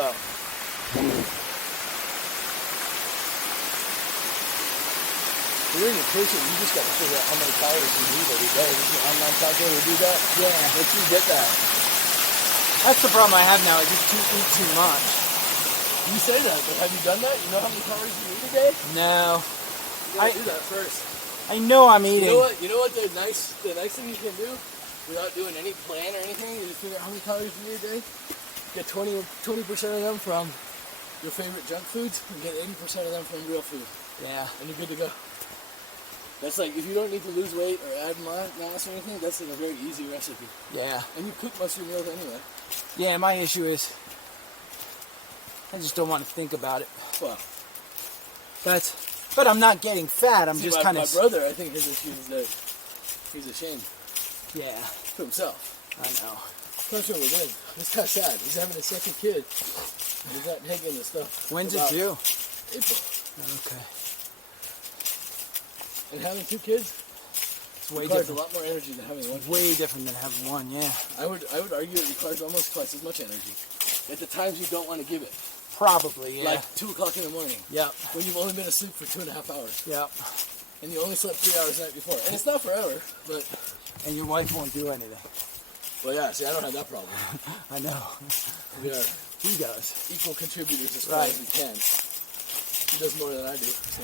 Well, if you're nutrition, you just got to figure out how many calories you need every day. There's an online calculator to do that. Yeah. Once you get that. That's the problem I have now. I just eat too much. You say that, but have you done that? You know how many calories you need a day? No. You gotta do that first. I know I'm eating. You know what the nice thing you can do without doing any plan or anything, you just figure out how many calories you need a day. Get 20% of them from your favorite junk foods and get 80% of them from real food. Yeah. And you're good to go. That's like, if you don't need to lose weight or add mass or anything, that's like a very easy recipe. Yeah. And you cook most of your meals anyway. Yeah, my issue is I just don't want to think about it. Well, but I'm not getting fat. I'm just kind of. My brother, I think his issue is that he's ashamed. Yeah. To himself. I know. That's what we're doing. It's kind of sad. He's having a second kid. And he's not taking the stuff. When's it due? April. Okay. And having 2 kids requires a lot more energy than having one. Way different than having one, yeah. I would argue it requires almost twice as much energy. At the times you don't want to give it. Probably, yeah. Like 2 o'clock in the morning. Yep. When you've only been asleep for 2.5 hours. Yep. And you only slept 3 hours the night before. And it's not forever, but... And your wife won't do anything. Well, yeah, see, I don't have that problem. I know. We are he does. Equal contributors as far as we can. She does more than I do. So.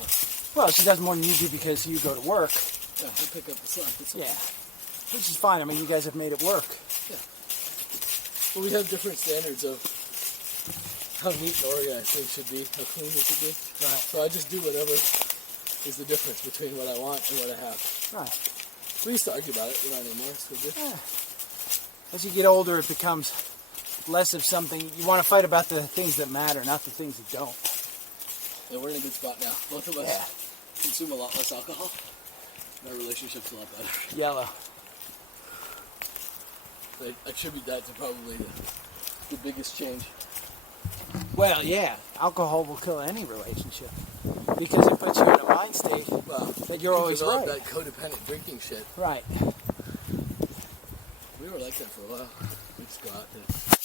Well, she does more than you do because you go to work. Yeah, I pick up the slack. Yeah. Which is fine. I mean, you guys have made it work. Yeah. Well, we have different standards of how neat and organized things should be, how clean they should be. Right. So I just do whatever is the difference between what I want and what I have. Right. We used to argue about it, not anymore. It's good. Yeah. As you get older, it becomes less of something. You want to fight about the things that matter, not the things that don't. Yeah, we're in a good spot now. Both of us consume a lot less alcohol. Our relationship's a lot better. Yellow. I attribute that to probably the biggest change. Well, yeah. Alcohol will kill any relationship. Because it puts you in a mind state that you're always right. That codependent drinking shit. Right. We were like that for a while. We just go out there.